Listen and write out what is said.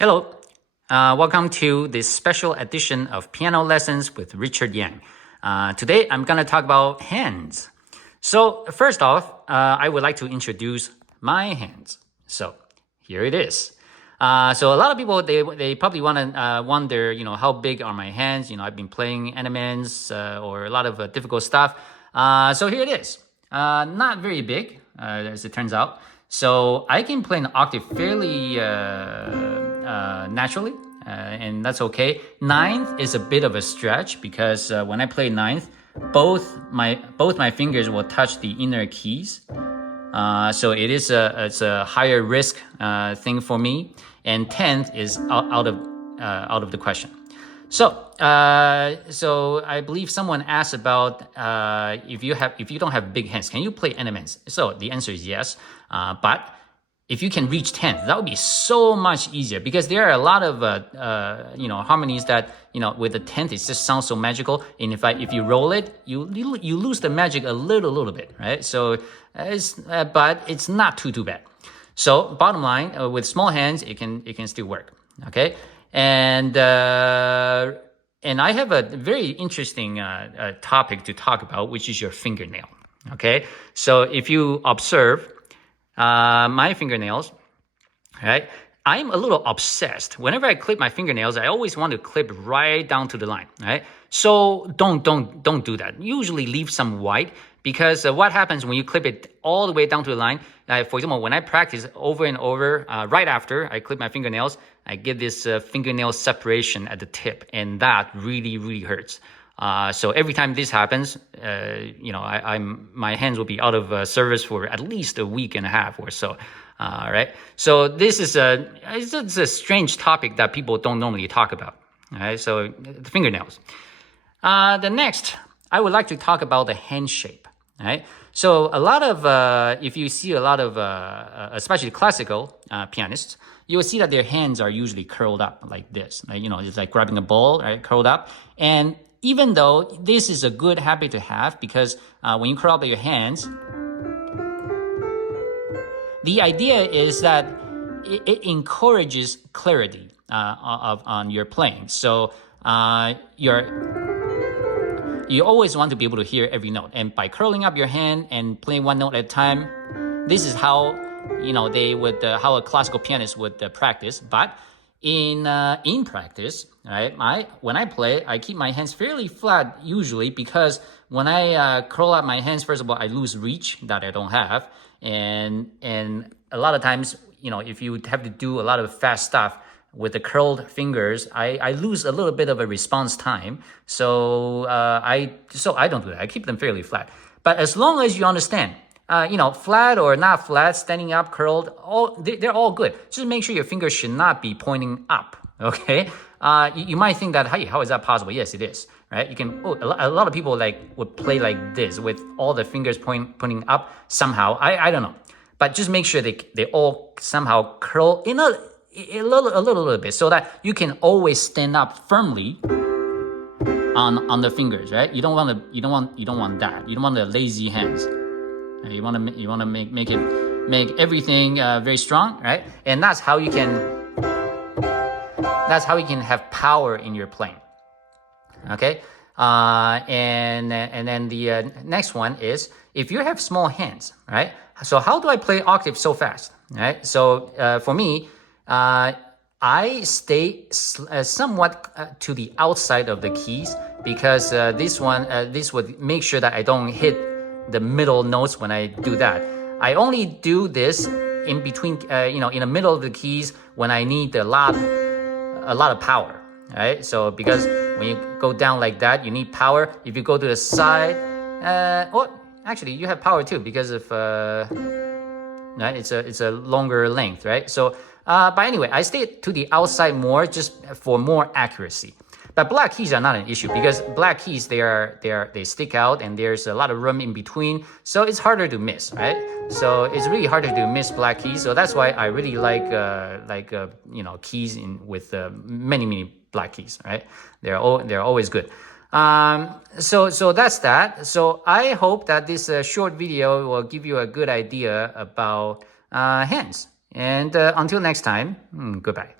Hello, welcome to this special edition of Piano Lessons with Richard Yang. Today I'm going to talk about hands. So first off, I would like to introduce my hands. So here it is. So a lot of people, they probably want to wonder, how big are my hands? I've been playing Animenz or a lot of difficult stuff. So here it is. Not very big, as it turns out. So I can play an octave fairly naturally, and that's okay. Ninth is a bit of a stretch because when I play ninth, both my fingers will touch the inner keys. So it's a higher risk thing for me, and 10th is out of the question. So I believe someone asked about if you don't have big hands, can you play Animenz? So the answer is yes, but if you can reach 10th, that would be so much easier because there are a lot of harmonies that with the 10th it just sounds so magical, and if you roll it, you lose the magic a little bit, right? So but it's not too bad. So bottom line, with small hands, it can still work. Okay, and I have a very interesting topic to talk about, which is your fingernail. Okay, so if you observe my fingernails, right? I'm a little obsessed. Whenever I clip my fingernails, I always want to clip right down to the line, right? So don't do that. Usually leave some white because what happens when you clip it all the way down to the line? For example, when I practice over and over, right after I clip my fingernails, I get this fingernail separation at the tip, and that really hurts. So every time this happens, my hands will be out of service for at least a week and a half or so. Right. So this is it's a strange topic that people don't normally talk about. All right. So the fingernails. The next, I would like to talk about the hand shape. Right. So a lot of if you see a lot of especially classical pianists, you will see that their hands are usually curled up like this. It's like grabbing a ball, right? Curled up. And even though this is a good habit to have, because when you curl up your hands, the idea is that it encourages clarity on your playing. So you always want to be able to hear every note. And by curling up your hand and playing one note at a time, this is how how a classical pianist would practice. But in practice, right, when I play, I keep my hands fairly flat usually, because when I curl up my hands, first of all, I lose reach that I don't have, and a lot of times, if you have to do a lot of fast stuff with the curled fingers, I lose a little bit of a response time. So I don't do that. I keep them fairly flat. But as long as you understand, flat or not flat, standing up, curled, they're all good. Just make sure your fingers should not be pointing up, okay? You might think that, hey, how is that possible? Yes, it is, right? You can, a lot of people would play like this with all the fingers pointing up somehow. I don't know. But just make sure they all somehow curl in a little bit, so that you can always stand up firmly on the fingers, right? You don't want that. You don't want the lazy hands. You want to make everything very strong, right? And that's how you can have power in your playing. Okay, and then the next one is, if you have small hands, right? So how do I play octaves so fast, right? So for me, I stay somewhat to the outside of the keys, because this would make sure that I don't hit the middle notes when I do that. I only do this in between, in the middle of the keys when I need a lot of power, right? So because when you go down like that, you need power. If you go to the side, actually you have power too, because of right, it's a longer length, right? So but anyway, I stay to the outside more, just for more accuracy. But black keys are not an issue, because black keys, they stick out, and there's a lot of room in between, so it's harder to miss, right? So it's really harder to miss black keys. So that's why I really like keys with many black keys, right? They're always good. So that's that. So I hope that this short video will give you a good idea about hands. And until next time, goodbye.